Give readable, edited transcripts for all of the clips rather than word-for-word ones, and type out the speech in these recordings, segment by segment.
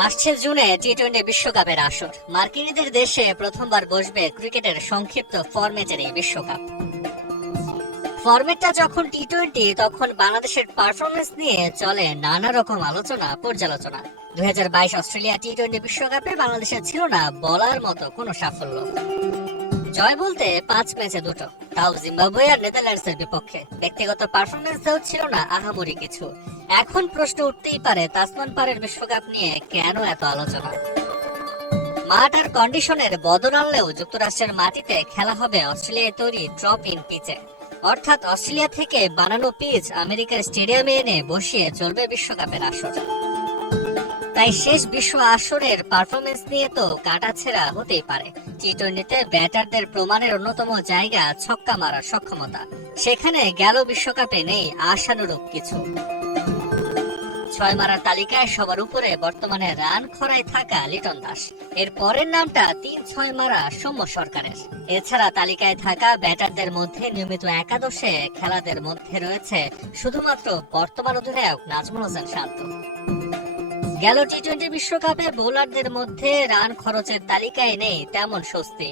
আসছে জুনে টি-20 বিশ্বকাপের আসর। মার্কিনীদের দেশে প্রথমবার বসবে ক্রিকেটের সংক্ষিপ্ত ফরম্যাটের এই বিশ্বকাপ। ফরম্যাটটা যখন টি-20, তখন বাংলাদেশের পারফরমেন্স নিয়ে চলে নানা রকম আলোচনা পর্যালোচনা। 2022 অস্ট্রেলিয়া টি-20 বিশ্বকাপে বাংলাদেশের ছিল না বলার মতো কোনো সাফল্য। জয় বলতে 5 ম্যাচে 2টো, তাও জিম্বাবুয়ে আর নেদারল্যান্ডসের বিপক্ষে। ব্যক্তিগত পারফরমেন্সেও ছিল না আহামরি কিছু। এখন প্রশ্ন উঠতেই পারে, তাসমান পারের বিশ্বকাপ নিয়ে কেন এত আলোচনা? মাঠ আর কন্ডিশনের বদল আনলেও যুক্তরাষ্ট্রের মাটিতে খেলা হবে অস্ট্রেলিয়ায় তৈরি ড্রপ ইন পিচে। অর্থাৎ অস্ট্রেলিয়া থেকে বানানো পিচ আমেরিকার স্টেডিয়ামে এনে বসিয়ে চলবে বিশ্বকাপের আসর। তাই শেষ বিশ্ব আসরের পারফরমেন্স নিয়ে তো কাটাছেঁড়া হতেই পারে। টি-20তে ব্যাটারদের প্রমাণের অন্যতম জায়গা ছক্কা মারার সক্ষমতা। সেখানে গেল বিশ্বকাপে নেই আশানুরূপ কিছু। 6 মারার তালিকায় সবার উপরে বর্তমানে রান খরায় থাকা লিটন দাস। এর পরের নামটা 3-6 মারা সৌম্য সরকারের। এছাড়া তালিকায় থাকা ব্যাটারদের মধ্যে নিয়মিত একাদশে খেলাদের মধ্যে রয়েছে শুধুমাত্র বর্তমান অধিনায়ক নাজমুল হোসেন শান্ত। গেল টি-20 বিশ্বকাপে বোলারদের মধ্যে রান খরচের তালিকায় নেই তেমন স্বস্তি।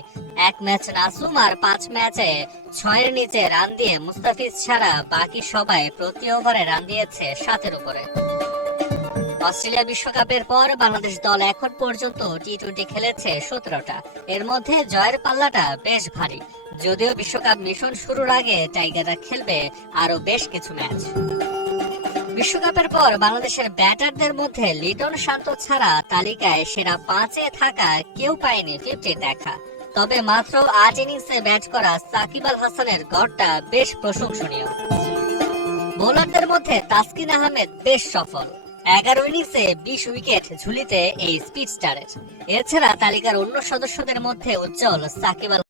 1 ম্যাচ নাসুম আর 5 ম্যাচে 6-এর নিচে রান দিয়ে মুস্তাফিজ ছাড়া বাকি সবাই প্রতি ওভারে রান দিয়েছে 7-এর উপরে। অস্ট্রেলিয়া বিশ্বকাপের পর বাংলাদেশ দল এখন পর্যন্ত টি-20 খেলেছে 17টা। এর মধ্যে জয়ের পাল্লাটা বেশ ভারী। যদিও বিশ্বকাপ মিশন শুরুর আগে টাইগাররা খেলবে আরো বেশ কিছু ম্যাচ। বিশ্বকাপের পর বাংলাদেশের ব্যাটারদের মধ্যে লিটন শান্ত ছাড়া তালিকায় সেরা 5-এ থাকা কেউ পায়নি 50 দেখা। তবে মাত্র 8 ইনিংসে ব্যাট করা সাকিব আল হাসানের গড়টা বেশ প্রশংসনীয়। বোলারদের মধ্যে তাসকিন আহমেদ বেশ সফল। 11 ইনিংসে 20 উইকেট ঝুলিতে এই স্পিড স্টারের। এছাড়া তালিকার অন্য সদস্যদের মধ্যে উজ্জ্বল সাকিব আল